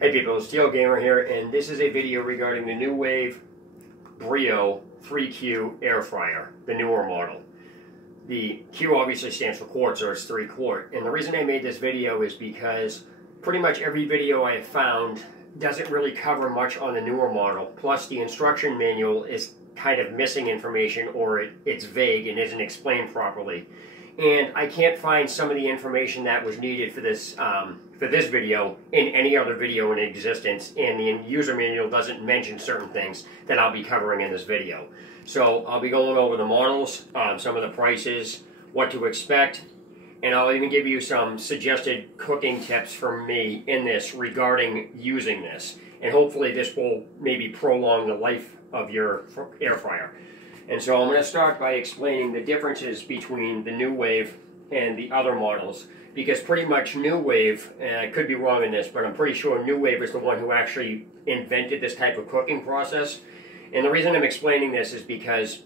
Hey people, it's Steel Gamer here, and this is a video regarding the Nuwave Brio 3Q air fryer, the newer model. The Q obviously stands for quart, so it's 3 quart. And the reason I made this video is because pretty much every video I have found doesn't really cover much on the newer model. Plus the instruction manual is kind of missing information, or it's vague and isn't explained properly. And I can't find some of the information that was needed for this video in any other video in existence, and the user manual doesn't mention certain things that I'll be covering in this video. So I'll be going over the models, some of the prices, what to expect, and I'll even give you some suggested cooking tips from me in this regarding using this. And hopefully this will maybe prolong the life of your air fryer. And so I'm going to start by explaining the differences between the Nuwave and the other models, because pretty much Nuwave, and I could be wrong in this, but I'm pretty sure Nuwave is the one who actually invented this type of cooking process. And the reason I'm explaining this is because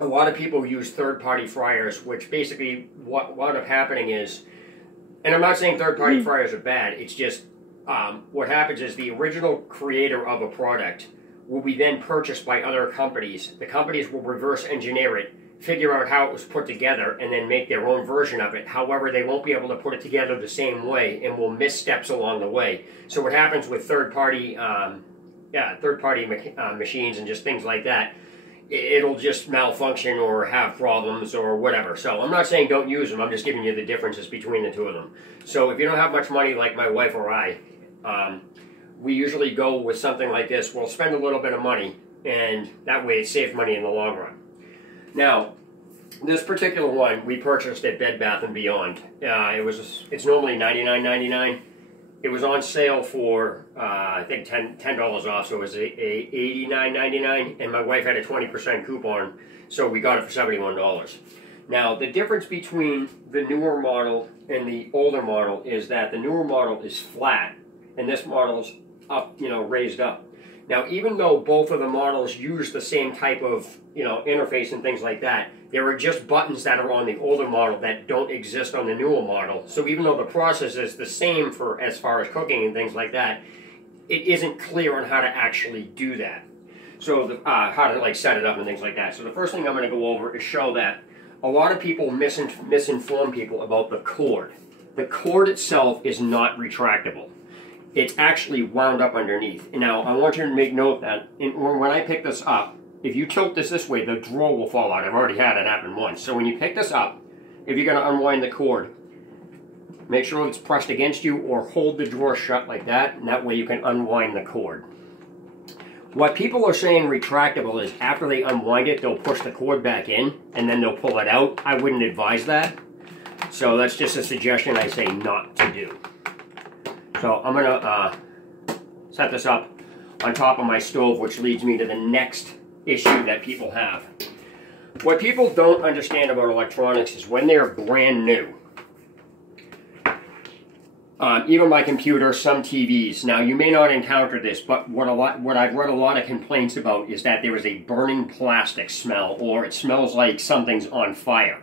a lot of people use third-party fryers, which basically what wound up happening is, and I'm not saying third-party fryers are bad, it's just what happens is the original creator of a product will be then purchased by other companies. The companies will reverse engineer it, figure out how it was put together, and then make their own version of it. However, they won't be able to put it together the same way and will miss steps along the way. So what happens with third-party machines and just things like that, it'll just malfunction or have problems or whatever. So I'm not saying don't use them, I'm just giving you the differences between the two of them. So if you don't have much money like my wife or I, we usually go with something like this. We'll spend a little bit of money, and that way it saves money in the long run. Now, this particular one we purchased at Bed Bath & Beyond. It's normally $99.99. It was on sale for I think $10 off, so it was $89.99, and my wife had a 20% coupon, so we got it for $71. Now, the difference between the newer model and the older model is that the newer model is flat, and this model's up, raised up. Now, even though both of the models use the same type of, interface and things like that, there are just buttons that are on the older model that don't exist on the newer model. So even though the process is the same for as far as cooking and things like that, it isn't clear on how to actually do that. So how to set it up and things like that. So the first thing I'm going to go over is show that a lot of people misinform people about the cord. The cord itself is not retractable. It's actually wound up underneath. Now, I want you to make note that when I pick this up, if you tilt this way, the drawer will fall out. I've already had it happen once. So when you pick this up, if you're going to unwind the cord, make sure it's pressed against you or hold the drawer shut like that, and that way you can unwind the cord. What people are saying retractable is after they unwind it, they'll push the cord back in, and then they'll pull it out. I wouldn't advise that. So that's just a suggestion I say not to do. So I'm going to set this up on top of my stove, which leads me to the next issue that people have. What people don't understand about electronics is when they're brand new. Even my computer, some TVs. Now, you may not encounter this, but what I've read a lot of complaints about is that there is a burning plastic smell, or it smells like something's on fire.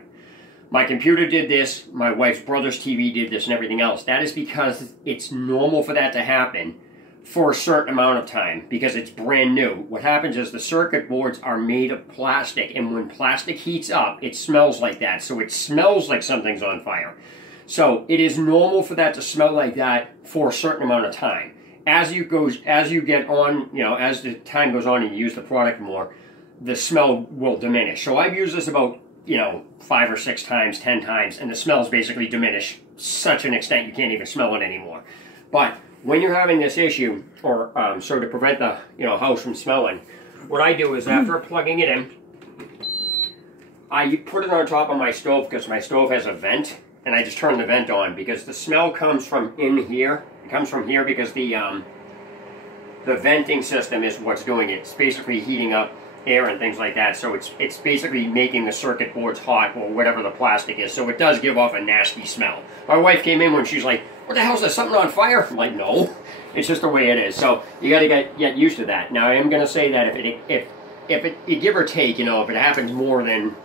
My computer did this, my wife's brother's TV did this, and everything else. That is because it's normal for that to happen for a certain amount of time, because it's brand new. What happens is the circuit boards are made of plastic, and when plastic heats up, it smells like that. So it smells like something's on fire. So it is normal for that to smell like that for a certain amount of time. As the time goes on and you use the product more, the smell will diminish. So I've used this about 5 or 6 times, 10 times, and the smells basically diminish such an extent you can't even smell it anymore. But when you're having this issue, or so to prevent the house from smelling, what I do is after plugging it in, I put it on top of my stove, because my stove has a vent, and I just turn the vent on because the smell comes from in here. It comes from here because the venting system is what's doing it. It's basically heating up air and things like that, so it's basically making the circuit boards hot, or whatever the plastic is, so it does give off a nasty smell. My wife came in when she's like, "What the hell is there, something on fire?" I'm like, "No, it's just the way it is." So you got to get used to that. Now I am going to say that if it give or take, if it happens more than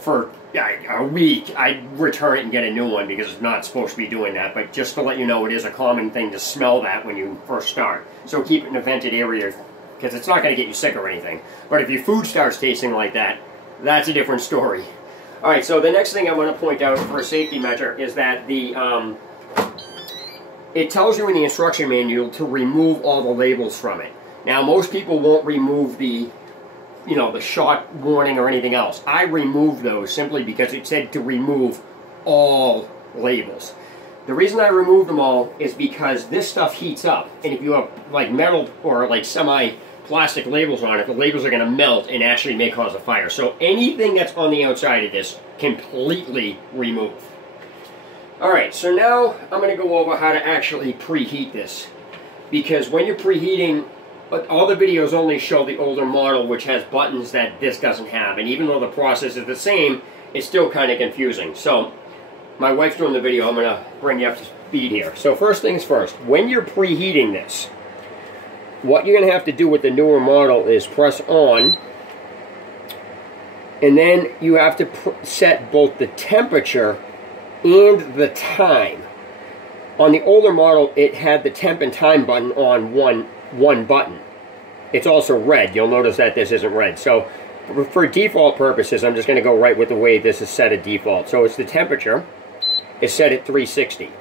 for a week, I'd return it and get a new one because it's not supposed to be doing that. But just to let you know, it is a common thing to smell that when you first start. So keep it in a vented area because it's not going to get you sick or anything. But if your food starts tasting like that, that's a different story. All right, so the next thing I want to point out for a safety measure is that it tells you in the instruction manual to remove all the labels from it. Now, most people won't remove the the shot warning or anything else. I removed those simply because it said to remove all labels. The reason I removed them all is because this stuff heats up, and if you have like metal or like semi-plastic labels on it, the labels are going to melt and actually may cause a fire. So anything that's on the outside of this, completely remove. Alright, so now I'm going to go over how to actually preheat this. Because when you're preheating, all the videos only show the older model, which has buttons that this doesn't have. And even though the process is the same, it's still kind of confusing. So, my wife's doing the video. I'm going to bring you up to speed here. So, first things first. When you're preheating this, what you're going to have to do with the newer model is press on. And then you have to set both the temperature and the time. On the older model, it had the temp and time button on one button. It's also red. You'll notice that this isn't red. So for default purposes, I'm just going to go right with the way this is set at default. So it's the temperature is set at 360.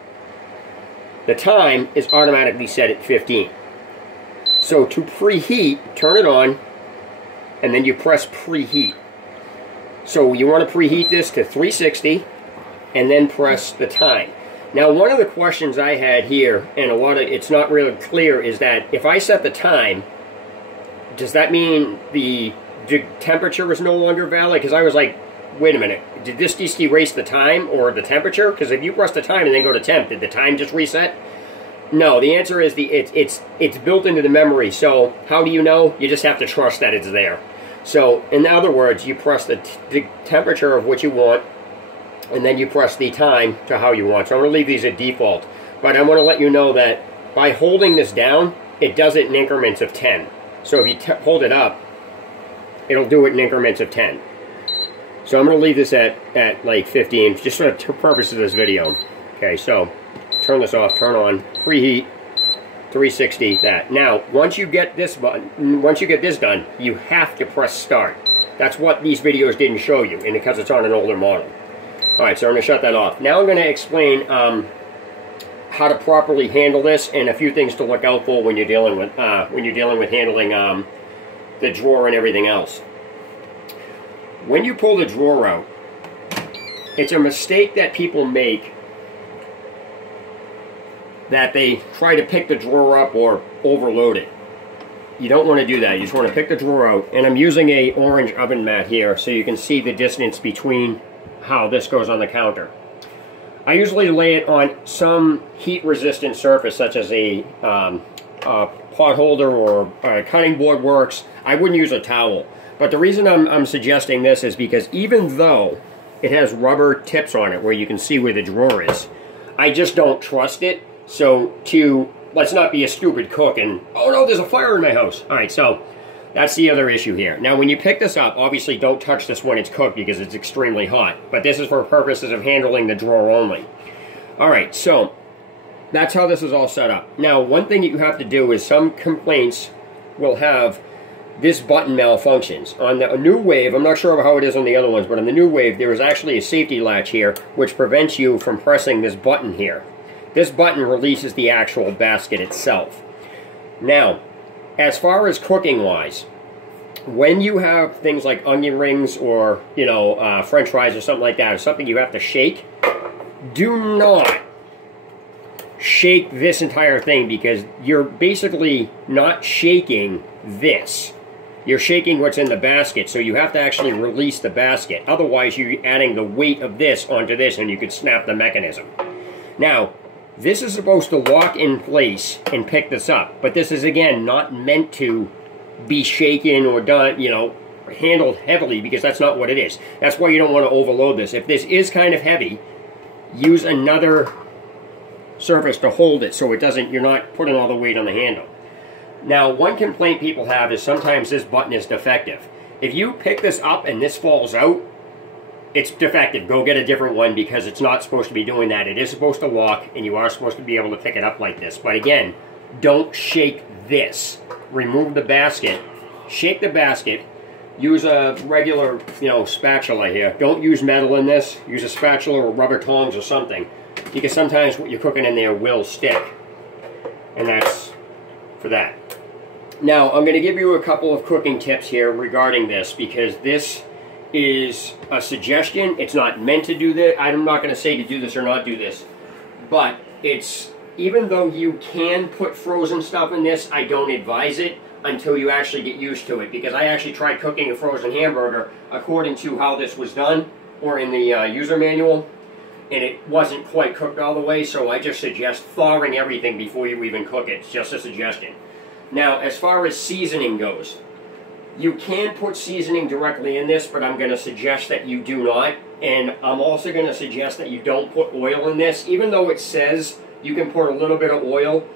The time is automatically set at 15. So to preheat, turn it on, and then you press preheat. So you want to preheat this to 360, and then press the time. Now, one of the questions I had here, and it's not really clear, is that if I set the time, does that mean the temperature is no longer valid? Because I was like, wait a minute, did this just erase the time or the temperature? Because if you press the time and then go to temp, did the time just reset? No, the answer is it's built into the memory. So how do you know? You just have to trust that it's there. So in other words, you press the temperature of what you want, and then you press the time to how you want. So I'm going to leave these at default. But I want to let you know that by holding this down, it does it in increments of 10. So if you hold it up, it'll do it in increments of 10. So I'm going to leave this at like 15, just for the purpose of this video. Okay, so turn this off, turn on, preheat, 360, that. Now, once you get this button, once you get this done, you have to press start. That's what these videos didn't show you, and because it's on an older model. Alright, so I'm going to shut that off. Now I'm going to explain how to properly handle this and a few things to look out for when you're dealing with handling the drawer and everything else. When you pull the drawer out, it's a mistake that people make that they try to pick the drawer up or overload it. You don't want to do that. You just want to pick the drawer out. And I'm using a orange oven mat here so you can see the distance between how this goes on the counter. I usually lay it on some heat-resistant surface, such as a pot holder or a cutting board works. I wouldn't use a towel. But the reason I'm suggesting this is because even though it has rubber tips on it where you can see where the drawer is, I just don't trust it. So let's not be a stupid cook and, oh no, there's a fire in my house. All right, so that's the other issue here. Now, when you pick this up, obviously don't touch this when it's cooked because it's extremely hot. But this is for purposes of handling the drawer only. All right, so that's how this is all set up. Now, one thing that you have to do is some complaints will have this button malfunctions. On the Nuwave, I'm not sure how it is on the other ones, but on the Nuwave, there is actually a safety latch here which prevents you from pressing this button here. This button releases the actual basket itself. Now, as far as cooking-wise, when you have things like onion rings or, French fries or something like that, or something you have to shake, do not shake this entire thing because you're basically not shaking this. You're shaking what's in the basket, so you have to actually release the basket. Otherwise, you're adding the weight of this onto this and you could snap the mechanism. Now, this is supposed to lock in place and pick this up, but this is, again, not meant to be shaken or done, handled heavily, because that's not what it is. That's why you don't want to overload this. If this is kind of heavy, use another surface to hold it so it doesn't, you're not putting all the weight on the handle. Now, one complaint people have is sometimes this button is defective. If you pick this up and this falls out, it's defective. Go get a different one because it's not supposed to be doing that. It is supposed to lock, and you are supposed to be able to pick it up like this. But again, don't shake this. Remove the basket. Shake the basket. Use a regular, spatula here. Don't use metal in this. Use a spatula or rubber tongs or something, because sometimes what you're cooking in there will stick. And that's for that. Now, I'm going to give you a couple of cooking tips here regarding this, because this is a suggestion. It's not meant to do this. I'm not going to say to do this or not do this. But it's, even though you can put frozen stuff in this, I don't advise it until you actually get used to it, because I actually tried cooking a frozen hamburger according to how this was done, or in the user manual, and it wasn't quite cooked all the way, so I just suggest thawing everything before you even cook it. It's just a suggestion. Now, as far as seasoning goes, you can put seasoning directly in this, but I'm going to suggest that you do not, and I'm also going to suggest that you don't put oil in this. Even though it says you can put a little bit of oil,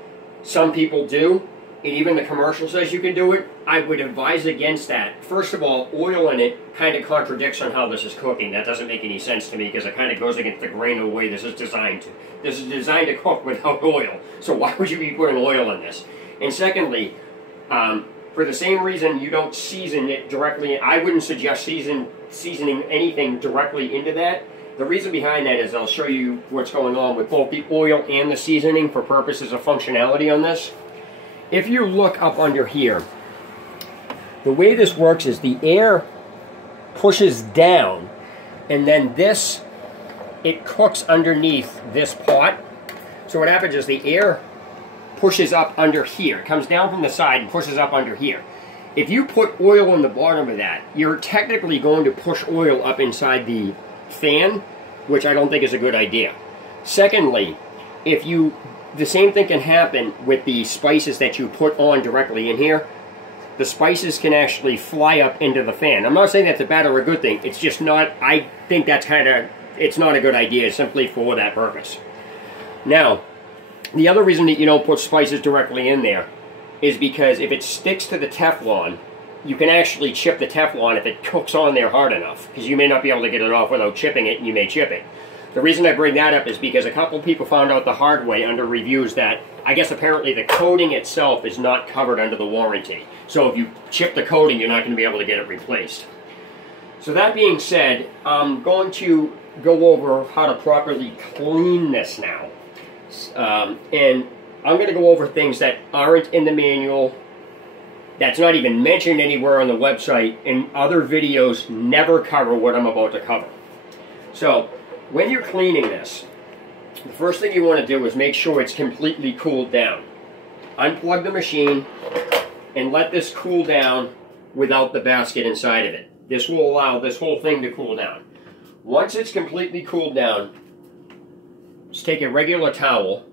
some people do, and even the commercial says you can do it. I would advise against that. First of all, oil in it kind of contradicts on how this is cooking. That doesn't make any sense to me, because it kind of goes against the grain of the way this is designed to. This is designed to cook without oil, so why would you be putting oil in this? And secondly, for the same reason you don't season it directly, I wouldn't suggest seasoning anything directly into that. The reason behind that is I'll show you what's going on with both the oil and the seasoning for purposes of functionality on this. If you look up under here, the way this works is the air pushes down, and then it cooks underneath this pot. So what happens is the air pushes up under here. It comes down from the side and pushes up under here. If you put oil in the bottom of that, you're technically going to push oil up inside the fan, which I don't think is a good idea. Secondly, the same thing can happen with the spices that you put on directly in here. The spices can actually fly up into the fan. I'm not saying that's a bad or a good thing. It's just not, I think that's it's not a good idea simply for that purpose. Now, the other reason that you don't put spices directly in there is because if it sticks to the Teflon, you can actually chip the Teflon if it cooks on there hard enough, because you may not be able to get it off without chipping it, and you may chip it. The reason I bring that up is because a couple people found out the hard way under reviews that, I guess apparently the coating itself is not covered under the warranty. So if you chip the coating, you're not going to be able to get it replaced. So that being said, I'm going to go over how to properly clean this now. And I'm going to go over things that aren't in the manual, that's not even mentioned anywhere on the website, and other videos never cover what I'm about to cover. So, when you're cleaning this, the first thing you want to do is make sure it's completely cooled down. Unplug the machine and let this cool down without the basket inside of it. This will allow this whole thing to cool down. Once it's completely cooled down, just take a regular towel,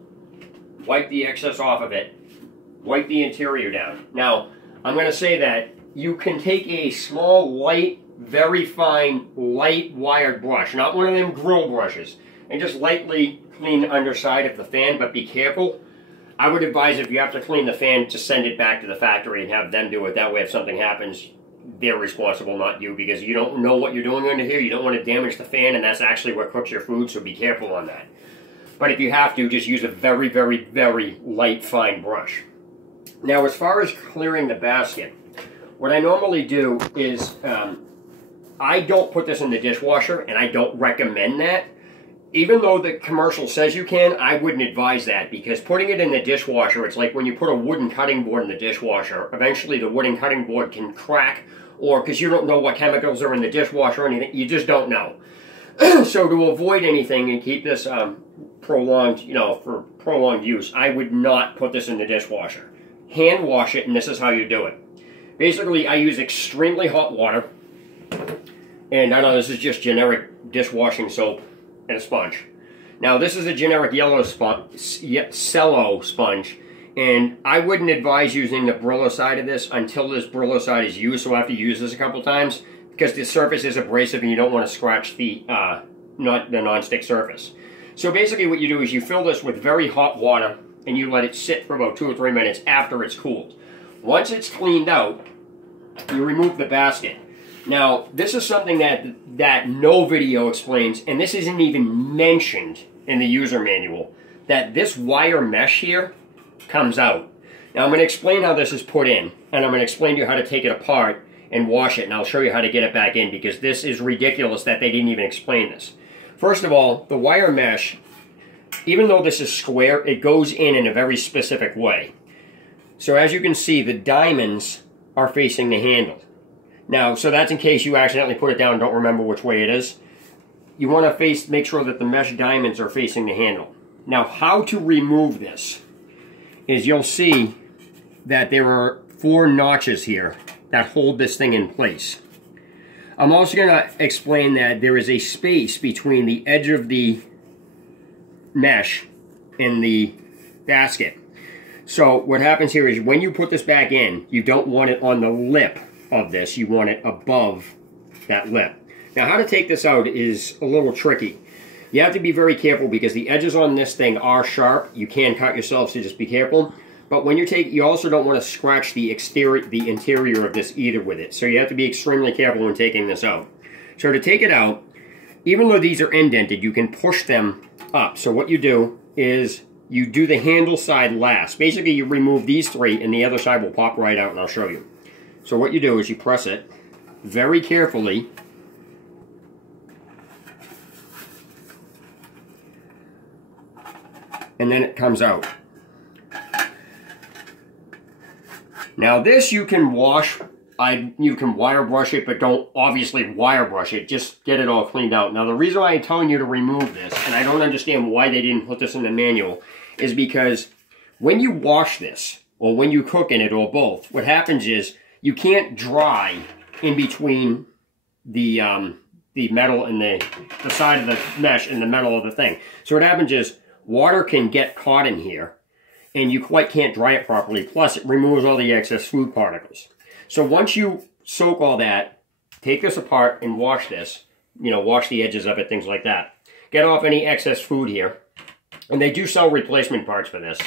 wipe the excess off of it, wipe the interior down. Now, I'm going to say that you can take a small, light, very fine, light wired brush, not one of them grill brushes, and just lightly clean the underside of the fan, but be careful. I would advise if you have to clean the fan, just send it back to the factory and have them do it. That way if something happens, they're responsible, not you, because you don't know what you're doing under here. You don't want to damage the fan, and that's actually what cooks your food, so be careful on that. But if you have to, just use a very, very, very light, fine brush. Now, as far as clearing the basket, what I normally do is I don't put this in the dishwasher, and I don't recommend that. Even though the commercial says you can, I wouldn't advise that, because putting it in the dishwasher, it's like when you put a wooden cutting board in the dishwasher. Eventually, the wooden cutting board can crack, or because you don't know what chemicals are in the dishwasher or anything, you just don't know. So to avoid anything and keep this prolonged, for prolonged use, I would not put this in the dishwasher. Hand wash it, and this is how you do it. Basically, I use extremely hot water, and I know this is just generic dishwashing soap and a sponge. Now, this is a generic yellow cello sponge, and I wouldn't advise using the Brillo side of this until this Brillo side is used, so I have to use this a couple times, because the surface is abrasive and you don't want to scratch the non-stick surface. So basically what you do is you fill this with very hot water and you let it sit for about 2 or 3 minutes after it's cooled. Once it's cleaned out, you remove the basket. Now, this is something that no video explains, and this isn't even mentioned in the user manual, that this wire mesh here comes out. Now, I'm going to explain how this is put in, and I'm going to explain to you how to take it apart and wash it, and I'll show you how to get it back in, because this is ridiculous that they didn't even explain this. First of all, the wire mesh, even though this is square, it goes in a very specific way. So as you can see, the diamonds are facing the handle. Now, so that's in case you accidentally put it down and don't remember which way it is. You want to make sure that the mesh diamonds are facing the handle. Now, how to remove this is you'll see that there are 4 notches here that hold this thing in place. I'm also going to explain that there is a space between the edge of the mesh and the basket. So what happens here is when you put this back in, you don't want it on the lip of this, you want it above that lip. Now, how to take this out is a little tricky. You have to be very careful because the edges on this thing are sharp. You can cut yourself, so just be careful. But when you also don't want to scratch the interior of this either with it. So you have to be extremely careful when taking this out. So to take it out, even though these are indented, you can push them up. So what you do is you do the handle side last. Basically, you remove these 3 and the other side will pop right out, and I'll show you. So what you do is you press it very carefully, and then it comes out. Now this you can wash, you can wire brush it, but don't obviously wire brush it, just get it all cleaned out. Now the reason why I'm telling you to remove this, and I don't understand why they didn't put this in the manual, is because when you wash this, or when you cook in it, or both, what happens is you can't dry in between the metal and the side of the mesh and the metal of the thing. So what happens is water can get caught in here, and you quite can't dry it properly. Plus, it removes all the excess food particles. So once you soak all that, take this apart and wash this. You know, wash the edges of it, things like that. Get off any excess food here. And they do sell replacement parts for this,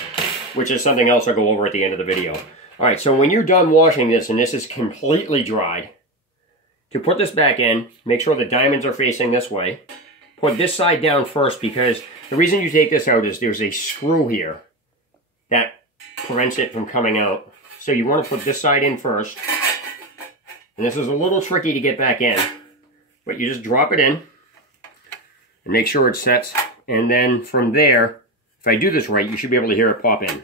which is something else I'll go over at the end of the video. All right, so when you're done washing this and this is completely dried, to put this back in, make sure the diamonds are facing this way. Put this side down first, because the reason you take this out is there's a screw here that prevents it from coming out. So you want to put this side in first. And this is a little tricky to get back in, but you just drop it in and make sure it sets. And then from there, if I do this right, you should be able to hear it pop in.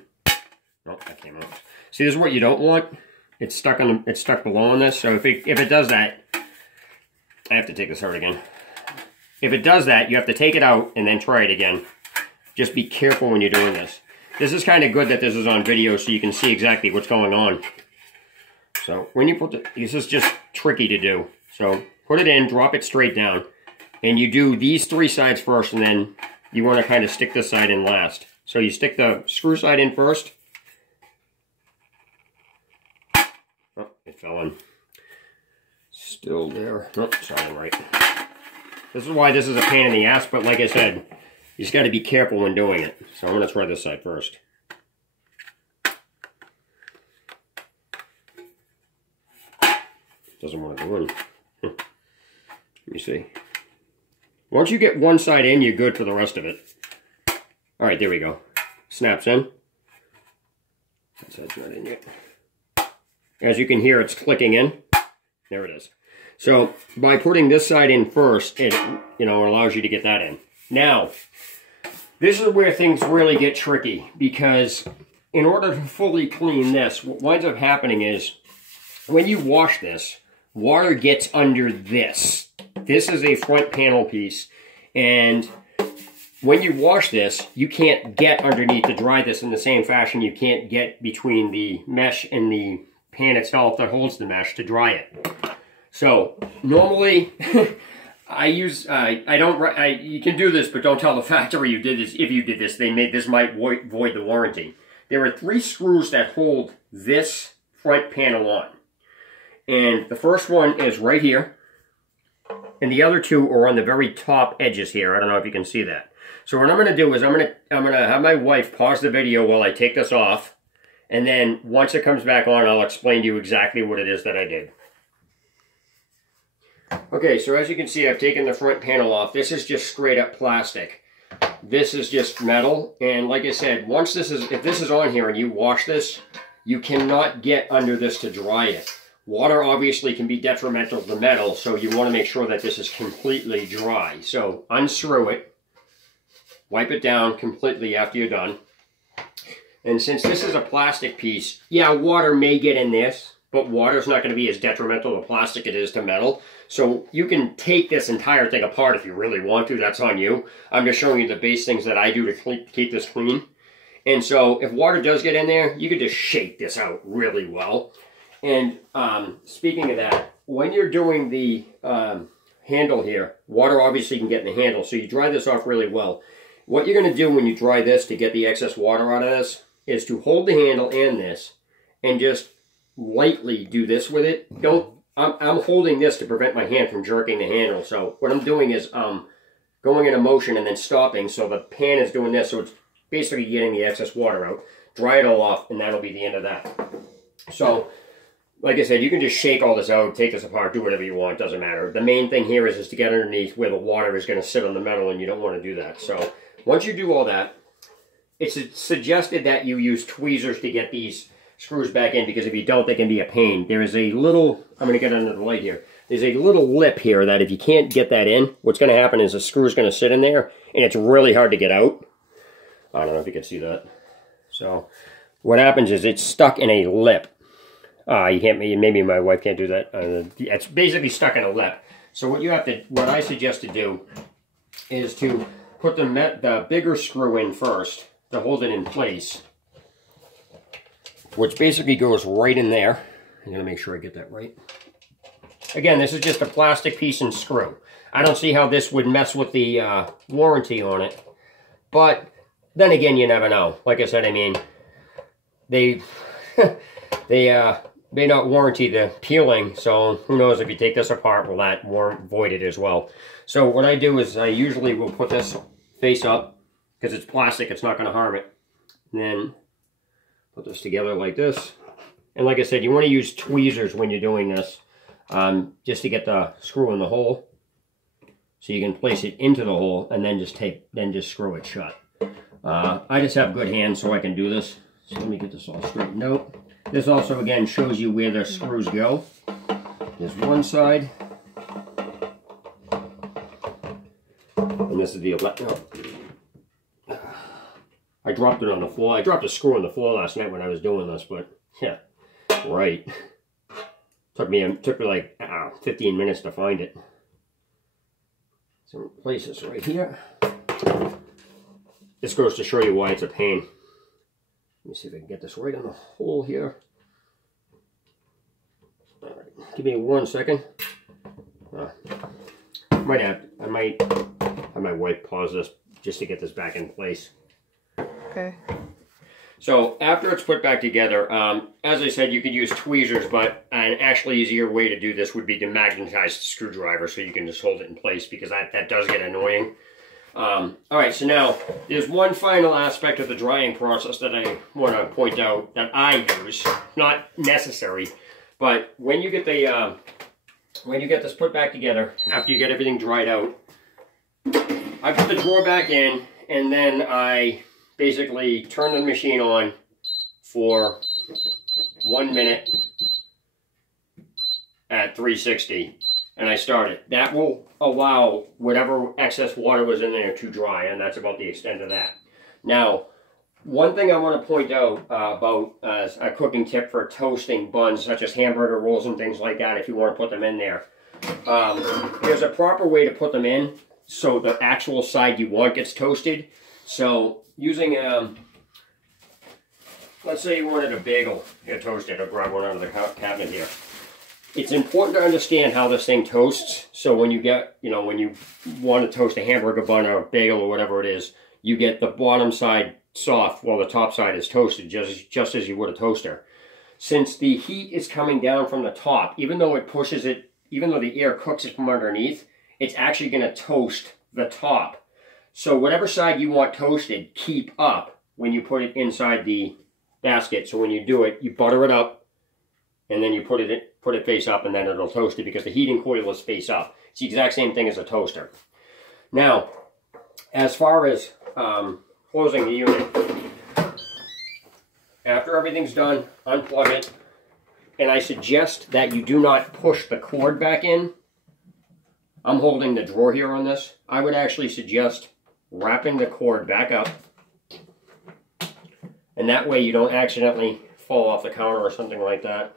Oh, that came out. See, this is what you don't want. It's stuck below on this. So if it does that, I have to take this out again. If it does that, you have to take it out and then try it again. Just be careful when you're doing this. This is kind of good that this is on video so you can see exactly what's going on. So when you put this is just tricky to do. So put it in, drop it straight down, and you do these 3 sides first, and then you want to kind of stick this side in last. So you stick the screw side in first. Oh, it fell in. Still there. Oh, it's all right. This is why this is a pain in the ass, but like I said, you just got to be careful when doing it. So I'm going to try this side first. Doesn't want to go in. Let me see. Once you get one side in, you're good for the rest of it. All right, there we go. Snaps in. That side's not in yet. As you can hear, it's clicking in. There it is. So by putting this side in first, it allows you to get that in. Now, this is where things really get tricky, because in order to fully clean this, what winds up happening is when you wash this, water gets under this. This is a front panel piece, and when you wash this, you can't get underneath to dry this in the same fashion you can't get between the mesh and the pan itself that holds the mesh to dry it. So normally you can do this, but don't tell the factory you did this. If you did this, this might void the warranty. There are 3 screws that hold this front panel on. And the first one is right here. And the other 2 are on the very top edges here. I don't know if you can see that. So what I'm going to do is I'm going to have my wife pause the video while I take this off. And then once it comes back on, I'll explain to you exactly what it is that I did. Okay, so as you can see, I've taken the front panel off. This is just straight up plastic. This is just metal, and like I said, once if this is on here and you wash this, you cannot get under this to dry it. Water obviously can be detrimental to the metal, so you want to make sure that this is completely dry. So unscrew it, wipe it down completely after you're done. And since this is a plastic piece, yeah, water may get in this, but water is not going to be as detrimental to plastic it is to metal. So you can take this entire thing apart if you really want to. That's on you. I'm just showing you the base things that I do to keep this clean. And so if water does get in there, you can just shake this out really well. And speaking of that, when you're doing the handle here, water obviously can get in the handle. So you dry this off really well. What you're going to do when you dry this to get the excess water out of this is to hold the handle and this and just lightly do this with it. I'm holding this to prevent my hand from jerking the handle. So what I'm doing is going in a motion and then stopping. So the pan is doing this. So it's basically getting the excess water out. Dry it all off, and that'll be the end of that. So, like I said, you can just shake all this out, take this apart, do whatever you want. Doesn't matter. The main thing here is to get underneath where the water is going to sit on the metal, and you don't want to do that. So once you do all that, it's suggested that you use tweezers to get these screws back in, because if you don't, they can be a pain. There is a little, I'm going to get under the light here. There's a little lip here that if you can't get that in, what's going to happen is the screw is going to sit in there, and it's really hard to get out. I don't know if you can see that. So what happens is it's stuck in a lip. You can't, maybe my wife can't do that. It's basically stuck in a lip. So what I suggest to do is to put the bigger screw in first to hold it in place, which basically goes right in there. I'm going to make sure I get that right. Again, this is just a plastic piece and screw. I don't see how this would mess with the warranty on it. But then again, you never know. Like I said, I mean, they may not warranty the peeling, so who knows if you take this apart, will that void it as well. So what I do is I usually will put this face up, because it's plastic, it's not going to harm it. And then put this together like this. And like I said, you want to use tweezers when you're doing this, just to get the screw in the hole. So you can place it into the hole and then just screw it shut. I just have good hands so I can do this. So let me get this all straightened out. This also, again, shows you where the screws go. There's one side. And this is the electric. I dropped it on the floor. I dropped a screw on the floor last night when I was doing this, but yeah, right. Took me like 15 minutes to find it. So place this right here. This goes to show you why it's a pain. Let me see if I can get this right in the hole here. All right, give me 1 second. I might have my wife pause this just to get this back in place. Okay. So after it's put back together, as I said, you could use tweezers, but an actually easier way to do this would be to magnetize the screwdriver so you can just hold it in place, because that does get annoying. All right, so now there's one final aspect of the drying process that I want to point out that I use. Not necessary, but when you get this put back together, after you get everything dried out, I put the drawer back in, and then I basically turn the machine on for 1 minute at 360, and I start it. That will allow whatever excess water was in there to dry, and that's about the extent of that. Now, one thing I want to point out about as a cooking tip for toasting buns, such as hamburger rolls and things like that, if you want to put them in there, there's a proper way to put them in so the actual side you want gets toasted. So using, let's say you wanted a bagel here toasted. I'll grab one out of the cabinet here. It's important to understand how this thing toasts. So when you get, when you want to toast a hamburger bun or a bagel or whatever it is, you get the bottom side soft while the top side is toasted, just as you would a toaster. Since the heat is coming down from the top, even though it pushes it, even though the air cooks it from underneath, it's actually going to toast the top. So whatever side you want toasted, keep up when you put it inside the basket. So when you do it, you butter it up, and then you put it face up, and then it'll toast it because the heating coil is face up. It's the exact same thing as a toaster. Now, as far as closing the unit, after everything's done, unplug it, and I suggest that you do not push the cord back in. I'm holding the drawer here on this. I would actually suggest wrapping the cord back up, and that way you don't accidentally fall off the counter or something like that.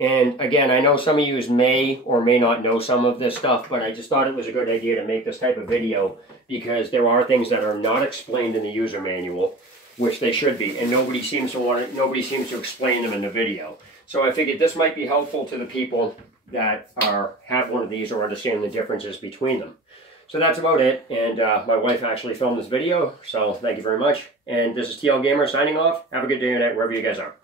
And again, I know some of you may or may not know some of this stuff, but I just thought it was a good idea to make this type of video because there are things that are not explained in the user manual, which they should be, and nobody seems to explain them in the video. So I figured this might be helpful to the people that have one of these or understand the differences between them. So that's about it, and my wife actually filmed this video, so thank you very much. And this is TL Gamer signing off. Have a good day or night wherever you guys are.